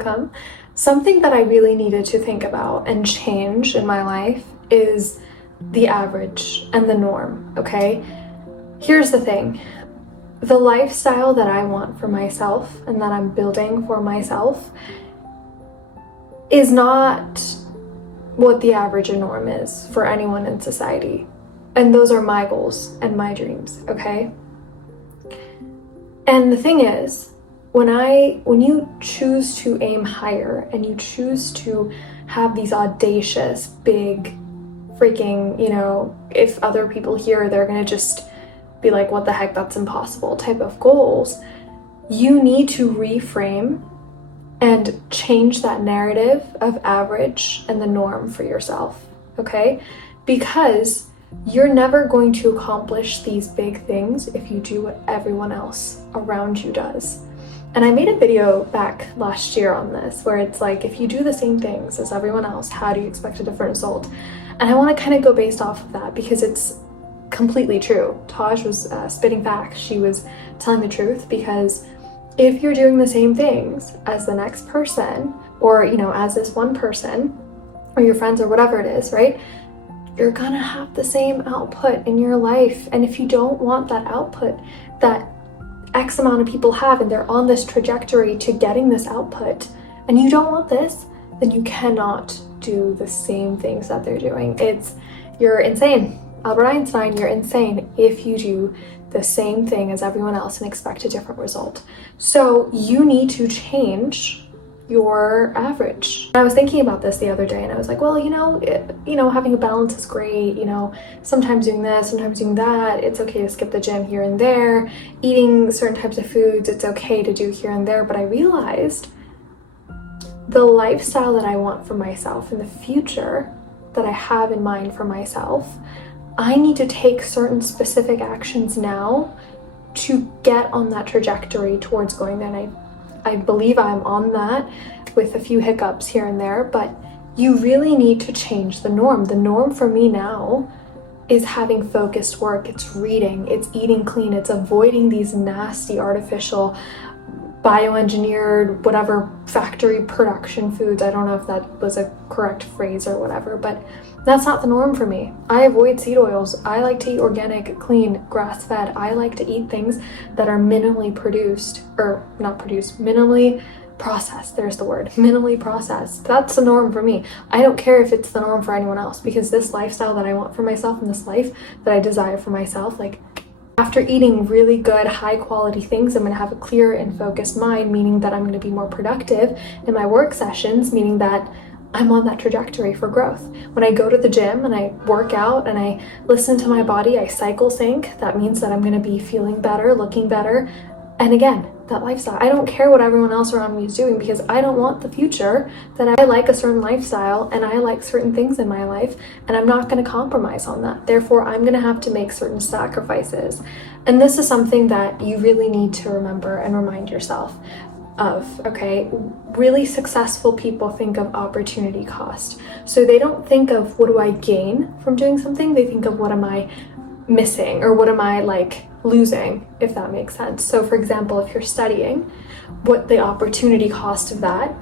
welcome. Something that I really needed to think about and change in my life is the average and the norm, okay? Here's the thing. The lifestyle that I want for myself and that I'm building for myself is not what the average and norm is for anyone in society. And those are my goals and my dreams, okay? And the thing is, when you choose to aim higher and you choose to have these audacious, big, freaking, if other people hear, they're gonna just be like, what the heck, that's impossible type of goals, you need to reframe and change that narrative of average and the norm for yourself, okay? Because you're never going to accomplish these big things if you do what everyone else around you does. And I made a video back last year on this, where it's like, if you do the same things as everyone else, how do you expect a different result? And I want to kind of go based off of that because it's completely true. Taj was spitting facts. She was telling the truth, because if you're doing the same things as the next person, or, as this one person, or your friends, or whatever it is, right? You're gonna have the same output in your life. And if you don't want that output that X amount of people have, and they're on this trajectory to getting this output, and you don't want this, then you cannot do the same things that they're doing. You're insane. Albert Einstein, you're insane if you do the same thing as everyone else and expect a different result. So you need to change your average. I was thinking about this the other day, and I was like, well, having a balance is great. Sometimes doing this, sometimes doing that. It's okay to skip the gym here and there. Eating certain types of foods, it's okay to do here and there. But I realized the lifestyle that I want for myself in the future, that I have in mind for myself, I need to take certain specific actions now to get on that trajectory towards going there. And I believe I'm on that with a few hiccups here and there, but you really need to change the norm. The norm for me now is having focused work. It's reading, it's eating clean, it's avoiding these nasty artificial bioengineered, whatever, factory production foods. I don't know if that was a correct phrase or whatever, but that's not the norm for me. I avoid seed oils. I like to eat organic, clean, grass-fed. I like to eat things that are minimally minimally processed. There's the word, minimally processed. That's the norm for me. I don't care if it's the norm for anyone else, because this lifestyle that I want for myself and this life that I desire for myself, after eating really good, high quality things, I'm going to have a clear and focused mind, meaning that I'm going to be more productive in my work sessions, meaning that I'm on that trajectory for growth. When I go to the gym and I work out and I listen to my body, I cycle sync, that means that I'm going to be feeling better, looking better. And again, that lifestyle. I don't care what everyone else around me is doing, because I don't want the future that I like a certain lifestyle and I like certain things in my life, and I'm not going to compromise on that. Therefore, I'm going to have to make certain sacrifices. And this is something that you really need to remember and remind yourself of, okay? Really successful people think of opportunity cost. So they don't think of what do I gain from doing something, they think of what am I missing, or what am I losing, if that makes sense. So for example, if you're studying, what the opportunity cost of that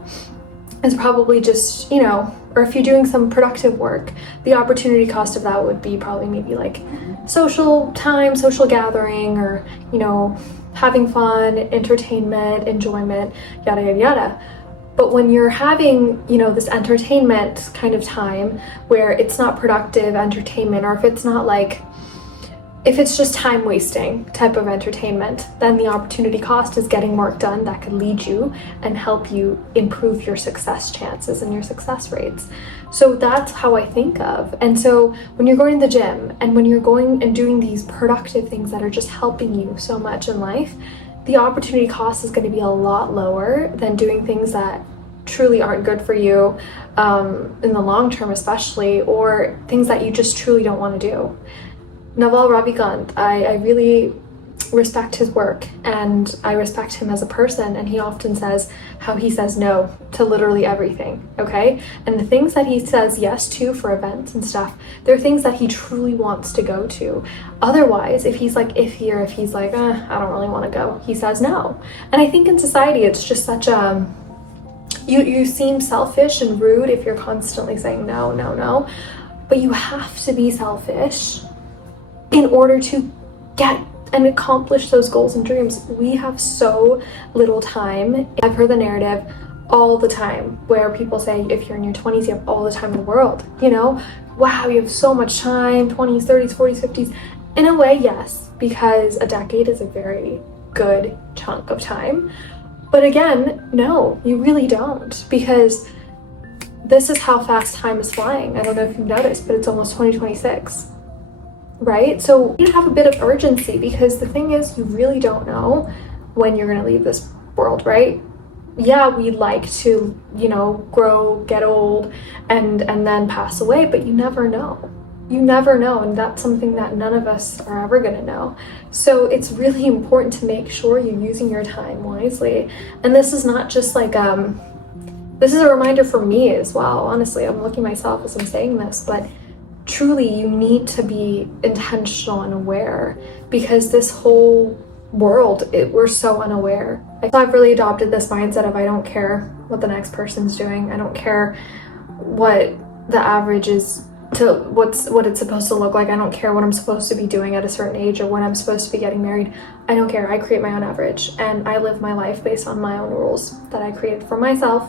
is probably just, or if you're doing some productive work, the opportunity cost of that would be probably maybe social time, social gathering, or, having fun, entertainment, enjoyment, yada, yada, yada. But when you're having, this entertainment kind of time where it's not productive entertainment, or if it's not if it's just time wasting type of entertainment, then the opportunity cost is getting work done that could lead you and help you improve your success chances and your success rates. So that's how I think of. And so when you're going to the gym and when you're going and doing these productive things that are just helping you so much in life, the opportunity cost is going to be a lot lower than doing things that truly aren't good for you in the long term, especially, or things that you just truly don't want to do. Naval Ravikant, I really respect his work, and I respect him as a person, and he often says how he says no to literally everything, okay? And the things that he says yes to for events and stuff, they're things that he truly wants to go to. Otherwise, if he's iffy, or if he's I don't really want to go, he says no. And I think in society it's just such a You seem selfish and rude if you're constantly saying no, no, no. But you have to be selfish in order to get and accomplish those goals and dreams. We have so little time. I've heard the narrative all the time where people say if you're in your 20s, you have all the time in the world. You know, wow, you have so much time, 20s, 30s, 40s, 50s. In a way, yes, because a decade is a very good chunk of time. But again, no, you really don't, because this is how fast time is flying. I don't know if you've noticed, but it's almost 2026, right? So you have a bit of urgency, because the thing is, you really don't know when you're going to leave this world, right? Yeah, we'd like to, you know, grow, get old, and then pass away, but you never know. You never know, and that's something that none of us are ever going to know. So it's really important to make sure you're using your time wisely. And this is not just like, this is a reminder for me as well. Honestly, I'm looking at myself as I'm saying this, but truly you need to be intentional and aware, because this whole world, we're so unaware. So I've really adopted this mindset of I don't care what the next person's doing. I don't care what the average is to what it's supposed to look like. I don't care what I'm supposed to be doing at a certain age or when I'm supposed to be getting married. I don't care. I create my own average, and I live my life based on my own rules that I created for myself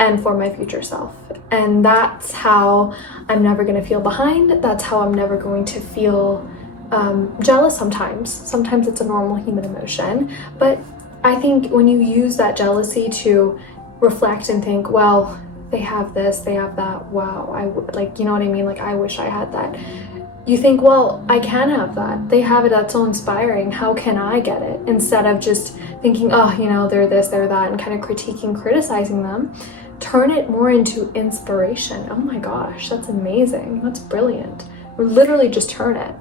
and for my future self. And that's how I'm never going to feel behind. That's how I'm never going to feel jealous sometimes. Sometimes it's a normal human emotion, but I think when you use that jealousy to reflect and think, well, they have this, they have that, wow, like, you know what I mean? Like, I wish I had that. You think, well, I can have that. They have it, that's so inspiring. How can I get it? Instead of just thinking, oh, you know, they're this, they're that, and kind of critiquing, criticizing them. Turn it more into inspiration. Oh my gosh, that's amazing. That's brilliant. Or literally just turn it.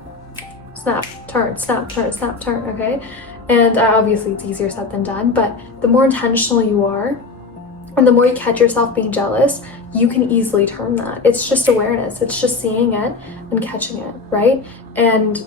Snap, turn, snap, turn, snap, turn, okay? And obviously it's easier said than done, but the more intentional you are, and the more you catch yourself being jealous, you can easily turn that. It's just awareness. It's just seeing it and catching it, right? And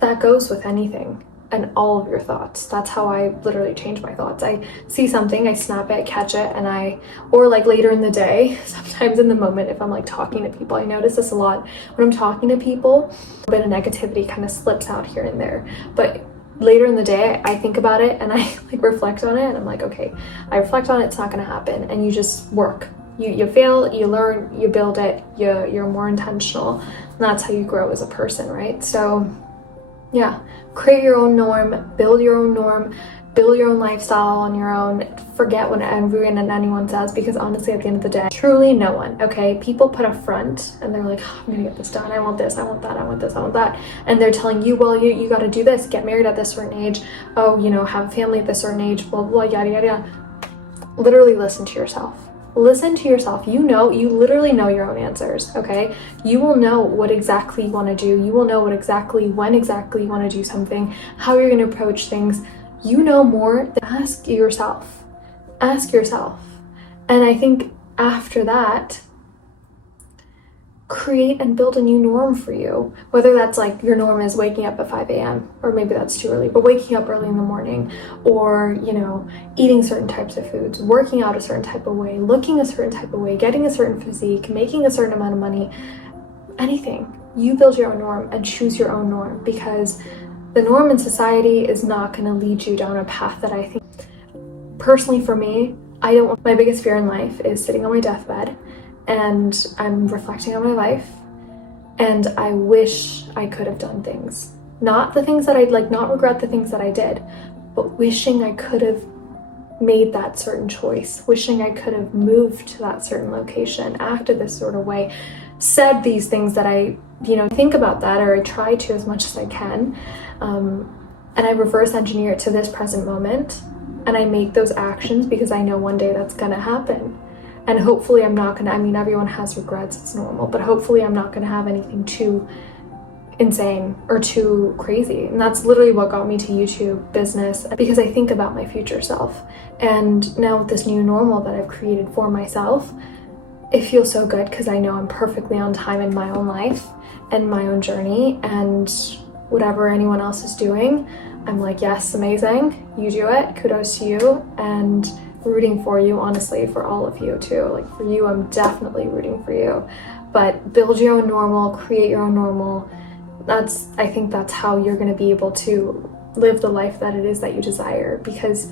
that goes with anything and all of your thoughts. That's how I literally change my thoughts. I see something, I snap it, catch it, and or like later in the day, sometimes in the moment, if I'm like talking to people, I notice this a lot. When I'm talking to people, a bit of negativity kind of slips out here and there. But later in the day, I think about it and I like reflect on it, and I'm like, okay, I reflect on it, it's not gonna happen. And you just work. You fail, you learn, you build it, you're more intentional. And that's how you grow as a person, right? So yeah, create your own norm, build your own norm, build your own lifestyle on your own. Forget what everyone and anyone says, because honestly, at the end of the day, truly no one, okay? People put a front and they're like, oh, I'm gonna get this done. I want this, I want that, I want this, I want that. And they're telling you, well, you gotta do this, get married at this certain age. Oh, you know, have a family at this certain age, blah, blah, yada, yada, yada. Literally listen to yourself. Listen to yourself. You literally know your own answers, okay? You will know what exactly you want to do. You will know when exactly you want to do something, how you're going to approach things. You know more than ask yourself. Ask yourself. And I think after that, create and build a new norm for you. Whether that's like your norm is waking up at 5 a.m. or maybe that's too early, but waking up early in the morning, or, you know, eating certain types of foods, working out a certain type of way, looking a certain type of way, getting a certain physique, making a certain amount of money, anything. You build your own norm and choose your own norm, because the norm in society is not going to lead you down a path that I think, personally for me, my biggest fear in life is sitting on my deathbed and I'm reflecting on my life, and I wish I could have done things. Not the things that I'd like, not regret the things that I did, but wishing I could have made that certain choice, wishing I could have moved to that certain location, acted this sort of way, said these things that I, you know, think about that, or I try to as much as I can. And I reverse engineer it to this present moment, and I make those actions because I know one day that's gonna happen. And hopefully I'm not gonna, I mean, everyone has regrets, it's normal, but hopefully I'm not gonna have anything too insane or too crazy. And that's literally what got me to YouTube, business, because I think about my future self. And now with this new normal that I've created for myself, it feels so good because I know I'm perfectly on time in my own life and my own journey, and whatever anyone else is doing, I'm like, yes, amazing, you do it, kudos to you, and rooting for you, honestly, for all of you too. Like for you, I'm definitely rooting for you. But build your own normal, create your own normal. I think that's how you're going to be able to live the life that it is that you desire, because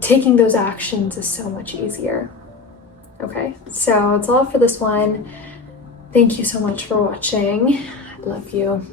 taking those actions is so much easier. Okay, so that's all for this one. Thank you so much for watching. I love you.